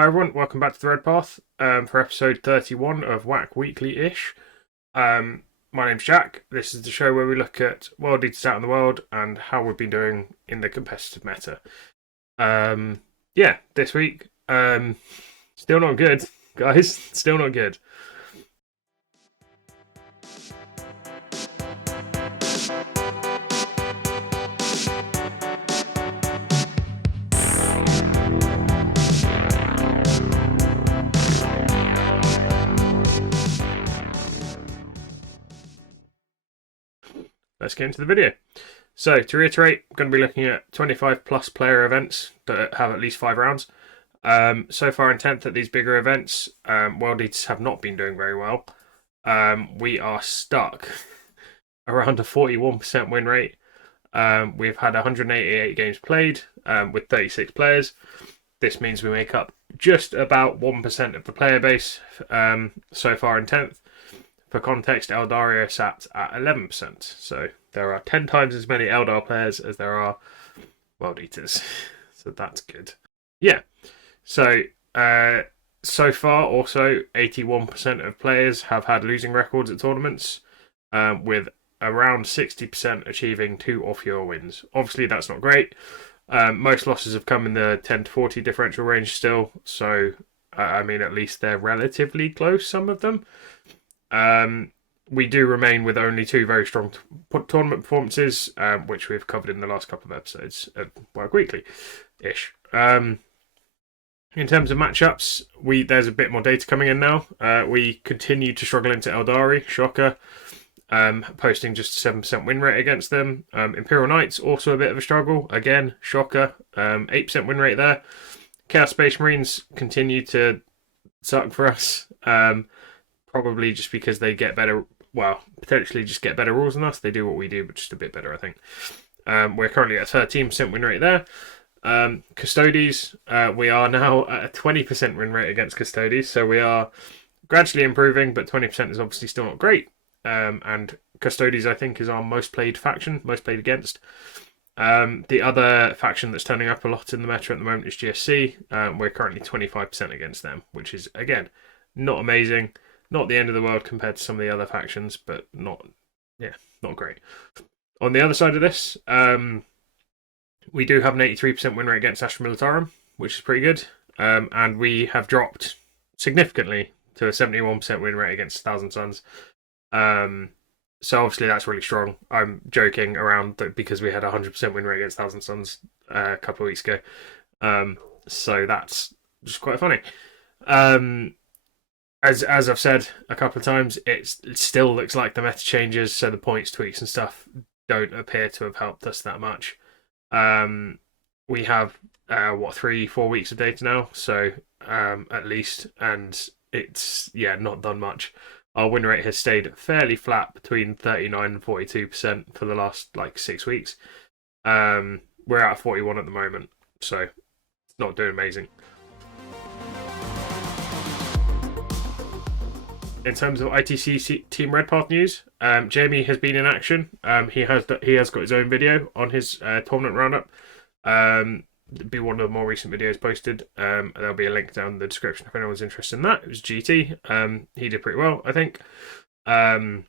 Hi everyone, welcome back to the Red Path for episode 31 of WAAC Weekly-ish. My name's Jack. This is the show where we look at world leaders out in the world and how we've been doing in the competitive meta. This week, still not good, guys. Still not good. Let's get into the video. So, to reiterate, I'm going to be looking at 25 plus player events that have at least 5 rounds. So far in 10th at these bigger events, world leaders have not been doing very well. We are stuck around a 41% win rate. We've had 188 games played with 36 players. This means we make up just about 1% of the player base so far in 10th. For context, Eldaria sat at 11%. So there are 10 times as many Eldar players as there are World Eaters. So that's good. Yeah. So far, also, 81% of players have had losing records at tournaments, with around 60% achieving 2 or fewer wins. Obviously, that's not great. Most losses have come in the 10 to 40 differential range still. So, at least they're relatively close, some of them. We do remain with only 2 very strong tournament performances, which we've covered in the last couple of episodes of WAAC Weekly-ish. In terms of matchups, there's a bit more data coming in now. We continue to struggle into Eldari, shocker, posting just a 7% win rate against them. Imperial Knights, also a bit of a struggle. Again, shocker, 8% win rate there. Chaos Space Marines continue to suck for us. Probably just because they get better, potentially just get better rules than us. They do what we do, but just a bit better, I think. We're currently at a 13% win rate there. Custodes, we are now at a 20% win rate against Custodes, so we are gradually improving, but 20% is obviously still not great. And Custodes, I think, is our most played faction, most played against. The other faction that's turning up a lot in the meta at the moment is GSC. We're currently 25% against them, which is, again, not amazing. Not the end of the world compared to some of the other factions, but not great. On the other side of this, we do have an 83% win rate against Astra Militarum, which is pretty good. And we have dropped significantly to a 71% win rate against Thousand Suns. So obviously that's really strong. I'm joking around that because we had a 100% win rate against Thousand Suns a couple of weeks ago. So that's just quite funny. As I've said a couple of times, it still looks like the meta changes, so the points tweaks and stuff don't appear to have helped us that much. We have 3-4 weeks of data now, so at least, and it's not done much. Our win rate has stayed fairly flat between 39 and 42% for the last 6 weeks. We're at 41 at the moment, so it's not doing amazing. In terms of ITC Team Red Path news, Jamie has been in action. He has got his own video on his tournament roundup. It'll be one of the more recent videos posted. There'll be a link down in the description if anyone's interested in that. It was GT. He did pretty well, I think. So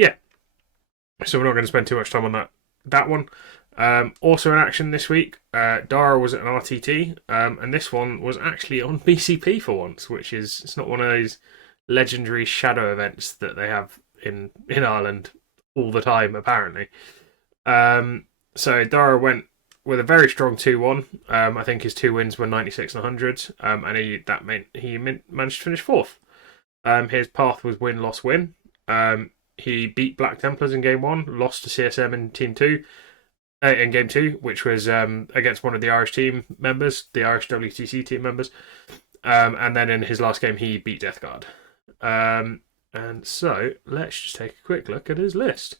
we're not going to spend too much time on that one. Also in action this week, Dara was at an RTT, and this one was actually on BCP for once, which is, it's not one of those legendary shadow events that they have in Ireland all the time, apparently. So Dara went with a very strong 2-1. I think his 2 wins were 96 and 100, and he managed to finish 4th. His path was win, loss, win. He beat Black Templars in game 1, lost to CSM in in game 2, which was against one of the Irish team members, the Irish WTC team members. And then in his last game, he beat Death Guard. And so let's just take a quick look at his list.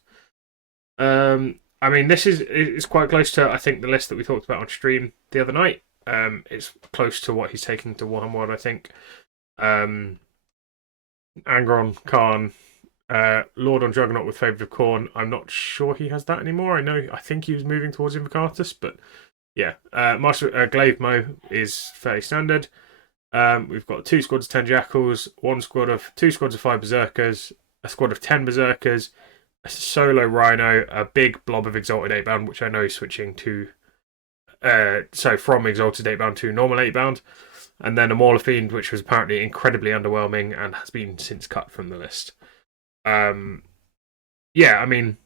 This is quite close to, I think, the list that we talked about on stream the other night. It's close to what he's taking to Warhammer World, I think. Angron, Khorne, Lord on Juggernaut with Favourite of Khorne. I'm not sure he has that anymore. I think he was moving towards Invocatus, but yeah. Master Glaive Mo is fairly standard. We've got 2 squads of 10 jackals, two squads of 5 berserkers, a squad of 10 berserkers, a solo rhino, a big blob of exalted 8-bound, which I know is switching to from exalted 8-bound to normal 8-bound, and then a Mauler Fiend, which was apparently incredibly underwhelming and has been since cut from the list. Yeah, I mean,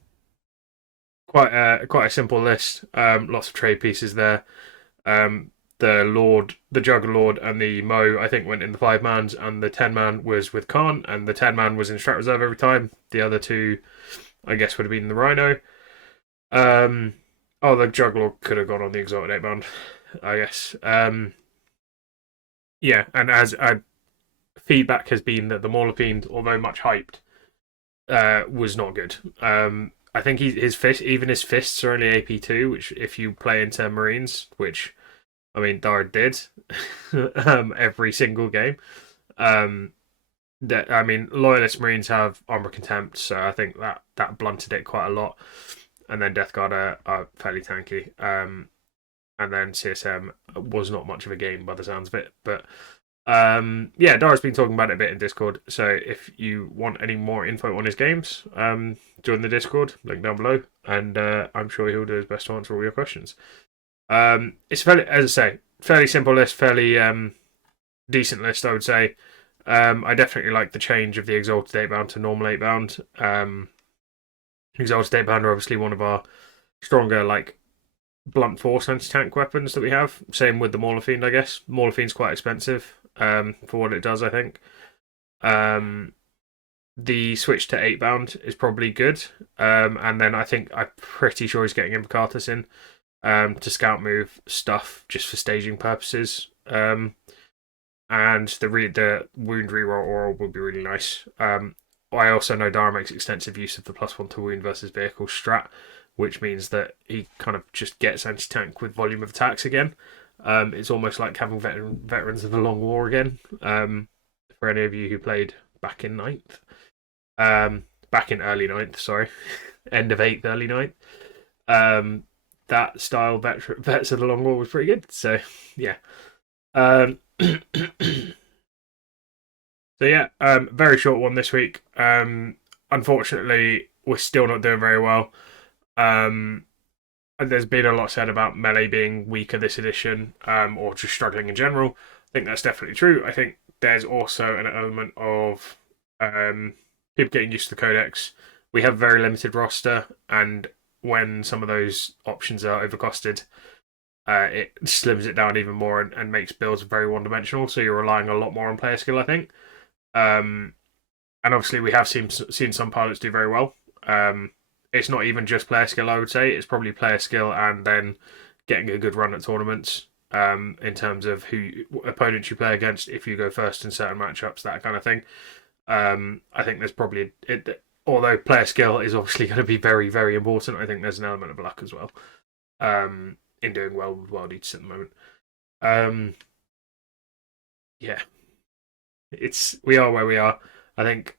quite a simple list. Lots of trade pieces there. The Jugger Lord, and the Mo, I think, went in the 5-mans, and the 10-man was with Khorne, and the 10-man was in strat reserve every time. The other 2, I guess, would have been the Rhino. The Jugger Lord could have gone on the exalted 8-bound, I guess. Yeah, and as feedback has been that the Mauler Fiend, although much hyped, was not good. I think his fists are only AP2, which if you play into Marines, which I mean Dara did every single game. Loyalist Marines have armor contempt, so I think that blunted it quite a lot. And then Death Guard are fairly tanky. And then CSM was not much of a game by the sounds of it, but Dara's been talking about it a bit in Discord, so if you want any more info on his games, join the Discord, link down below, and I'm sure he'll do his best to answer all your questions. It's fairly, as I say, fairly simple list, fairly decent list, I would say. I definitely like the change of the Exalted 8-bound to normal 8-bound. Exalted 8-bound are obviously one of our stronger, blunt force anti-tank weapons that we have. Same with the Mauler Fiend, I guess. Mauler Fiend's quite expensive for what it does, I think. The switch to 8-bound is probably good. And then I'm pretty sure he's getting Invocatus in to scout move stuff just for staging purposes. And the wound reroll oral would be really nice. I also know Dara makes extensive use of the +1 to wound versus vehicle strat, which means that he kind of just gets anti-tank with volume of attacks again. It's almost like having veterans of the Long War again. For any of you who played back in early 9th, sorry, end of 8th, early 9th. That style vets of the Long War was pretty good. So yeah. Very short one this week. Unfortunately, we're still not doing very well. There's been a lot said about melee being weaker this edition, or just struggling in general. I think that's definitely true. I think there's also an element of people getting used to the codex. We have a very limited roster, and when some of those options are overcosted, it slims it down even more and makes builds very one-dimensional. So you're relying a lot more on player skill, I think. And obviously, we have seen some pilots do very well. It's not even just player skill, I would say. It's probably player skill and then getting a good run at tournaments in terms of who opponents you play against, if you go first in certain matchups, that kind of thing. I think there's probably, although player skill is obviously going to be very, very important, I think there's an element of luck as well in doing well with Wild Eaters at the moment. We are where we are. I think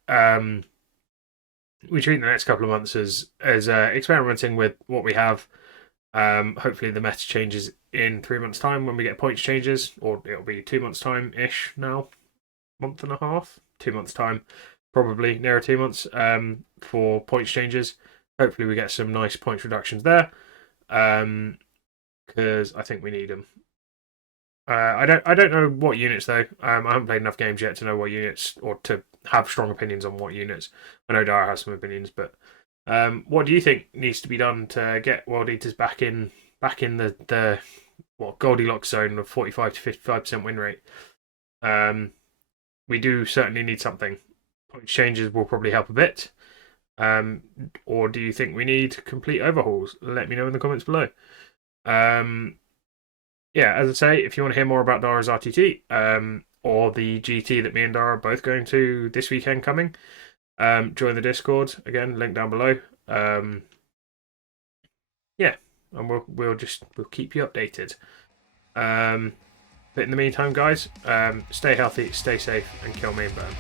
we treat the next couple of months as experimenting with what we have. Hopefully the meta changes in 3 months' time when we get points changes, or it'll be 2 months' time-ish now. Month and a half? 2 months' time. Probably nearer 2 months for points changes. Hopefully we get some nice points reductions there. Because I think we need them. I don't know what units though. I haven't played enough games yet to know what units, or to have strong opinions on what units. I know Dara has some opinions, but what do you think needs to be done to get World Eaters back in the Goldilocks zone of 45 to 55% win rate? We do certainly need something. Points changes will probably help a bit. Or do you think we need complete overhauls? Let me know in the comments below. As I say, if you want to hear more about Dara's RTT, or the GT that me and Dara are both going to this weekend coming, join the Discord. Again, link down below. And we'll keep you updated. But in the meantime, guys, stay healthy, stay safe, and kill me and burn.